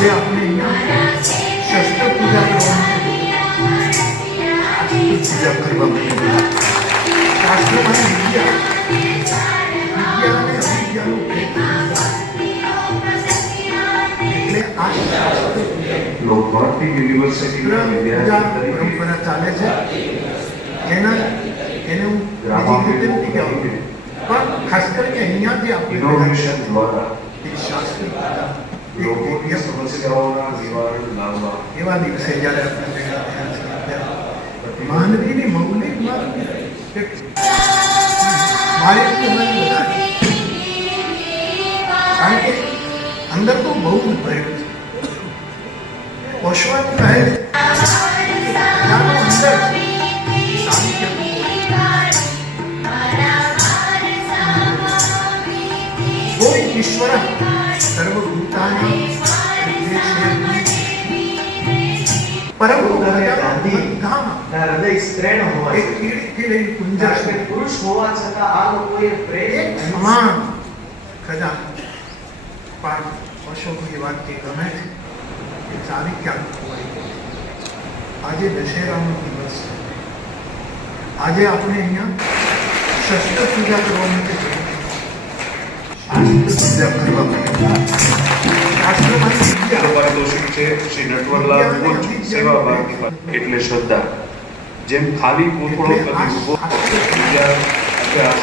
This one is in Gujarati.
આજે આપણે અહીંયા શસ્ત્ર પૂજા કરવાની પૂજા કરવા માટે શાસ્ત્રમાં વિદ્યા અને અવિદ્યાનું ભેદ એટલે આ શાસ્ત્ર ભારતીય યુનિવર્સિટીના વિદ્યાર્થી પરંપરા ચાલે છે એને હું બીજી રીતે નથી કહેવાનું પણ ખાસ કરીને અહીંયા જે આપણે ઇનોવેશન દ્વારા એક શાસ્ત્રી લોકોની સમસ્યાઓના નિવારણ લાવવા એવા દિવસે જ્યારે આપણે ભેગા થયા છીએ ત્યારે માનવીની મૌલિક માંગ મારે તમારી વધારે કારણ કે અંદર તો બહુ જ ભરેલું છે ઓશવાન કહે છે પ્રજાનો અંદર સારી કેવું કોઈ ઈશ્વર સર્વભૂતાની પરમ ગાંધીના હૃદય સ્ત્રીણ હોવા એક કીડીથી લઈને કુંજર સુધી પુરુષ હોવા છતાં આ લોકોએ પ્રેમ સમાન ખજાનો પણ અશોકની વાત કે ગમે છે એ સારી ક્યાંક ખોવાઈ આજે દશેરાનો દિવસ છે આજે આપણે અહીંયા શસ્ત્ર પૂજા કરવા માટે શાસ્ત્ર પૂજા કરવા માટે શાસ્ત્રમાંથી વિદ્યા પારિતોષિક છે શ્રી નટવરલાલ મુંજ સેવા ભારતી એટલે શ્રદ્ધા જેમ ખાલી પૂતળો કદી ઉભો બીજા અભ્યાસ